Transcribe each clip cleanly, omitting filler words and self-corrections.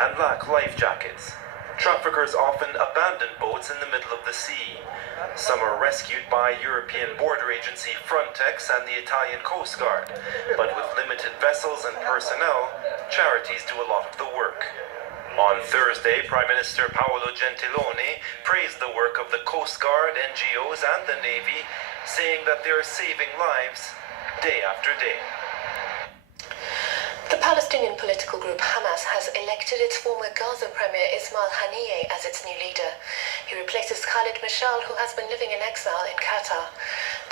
and lack life jackets. Traffickers often abandon boats in the middle of the sea. Some are rescued by European border agency Frontex and the Italian Coast Guard, but with limited vessels and personnel, charities do a lot of the work. On Thursday, Prime Minister Paolo Gentiloni praised the work of the Coast Guard, NGOs and the Navy, saying that they are saving lives day after day. The Palestinian political group Hammas has elected its former Gaza Premier Ismail Haniyeh as its new leader. He replaces Khalid Mashal, who has been living in exile in Qatar.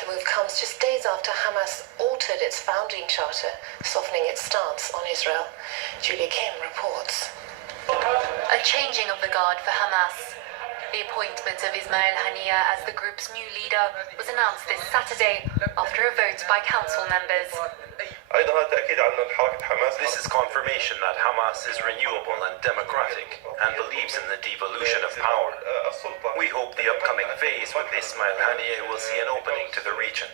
The move comes just days after Hammas altered its founding charter, softening its stance on Israel. Julia Kim reports. A changing of the guard for Hammas. The appointment of Ismail Haniyeh as the group's new leader was announced this Saturday after a vote by council members. This is confirmation that Hammas is renewable and democratic and believes in the devolution of power. We hope the upcoming phase with Ismail Haniyeh will see an opening to the region.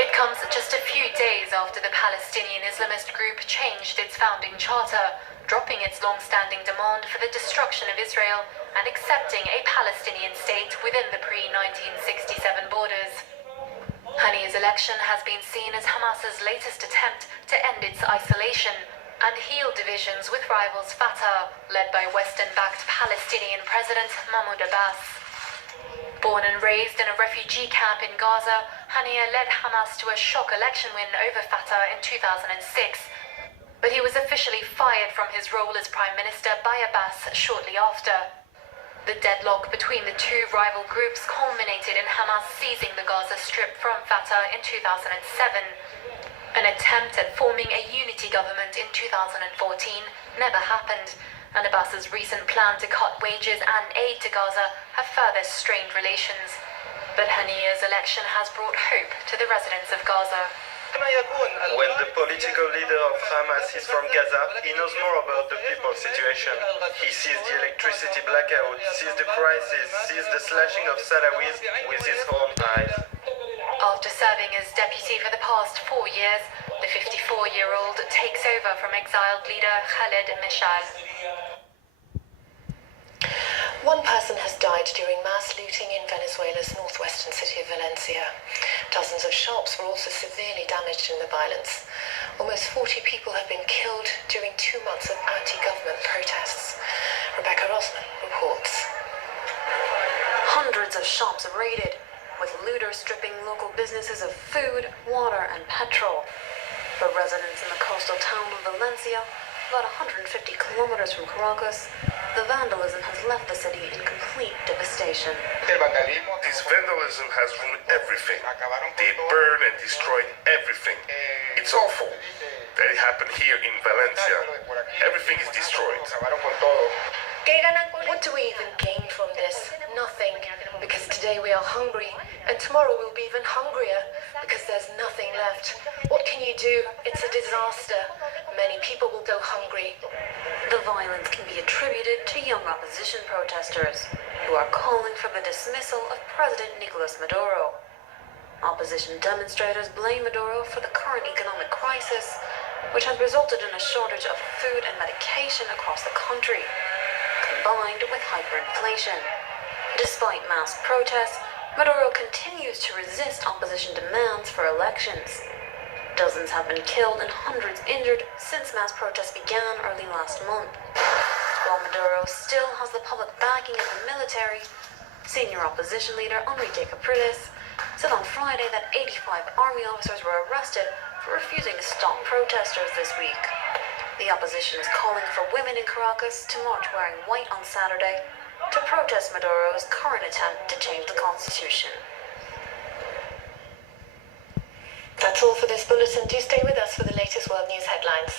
It comes just a few days after the Palestinian Islamist group changed its founding charter, dropping its long-standing demand for the destruction of Israel and accepting a Palestinian state within the pre-1967 borders. Haniyeh's election has been seen as Hamas's latest attempt to end its isolation and heal divisions with rivals Fatah, led by Western-backed Palestinian President Mahmoud Abbas. Born and raised in a refugee camp in Gaza, Haniyeh led Hammas to a shock election win over Fatah in 2006, but he was officially fired from his role as Prime Minister by Abbas shortly after. The deadlock between the two rival groups culminated in Hammas seizing the Gaza Strip from Fatah in 2007. An attempt at forming a unity government in 2014 never happened, and Abbas's recent plan to cut wages and aid to Gaza have further strained relations. But Haniyeh's election has brought hope to the residents of Gaza. When the political leader of Hammas is from Gaza, he knows more about the people's situation. He sees the electricity blackout, sees the crisis, sees the slashing of Salawis with his own eyes. After serving as deputy for the past 4 years, the 54-year-old takes over from exiled leader Khalid Mashal. One person has died during mass looting in Venezuela's northwestern city of Valencia. Dozens of shops were also severely damaged in the violence. Almost 40 people have been killed during 2 months of anti-government protests. Rebecca Rosman reports. Hundreds of shops raided, with looters stripping local businesses of food, water and petrol. For residents in the coastal town of Valencia, about 150 kilometers from Caracas, the vandalism has left the city in complete devastation. This vandalism has ruined everything. They burned and destroyed everything. It's awful. That it happened here in Valencia. Everything is destroyed. What do we even gain from this? Nothing, because today we are hungry, and tomorrow we'll be even hungrier, because there's nothing left. What can you do? It's a disaster. Many people will go hungry. The violence can be attributed to young opposition protesters, who are calling for the dismissal of President Nicolas Maduro. Opposition demonstrators blame Maduro for the current economic crisis, which has resulted in a shortage of food and medication across the country, combined with hyperinflation. Despite mass protests, Maduro continues to resist opposition demands for elections. Dozens have been killed and hundreds injured since mass protests began early last month. While Maduro still has the public backing of the military, senior opposition leader Enrique Capriles said on Friday that 85 army officers were arrested for refusing to stop protesters this week. The opposition is calling for women in Caracas to march wearing white on Saturday to protest Maduro's current attempt to change the constitution. That's all for this bulletin. Do stay with us for the latest world news headlines.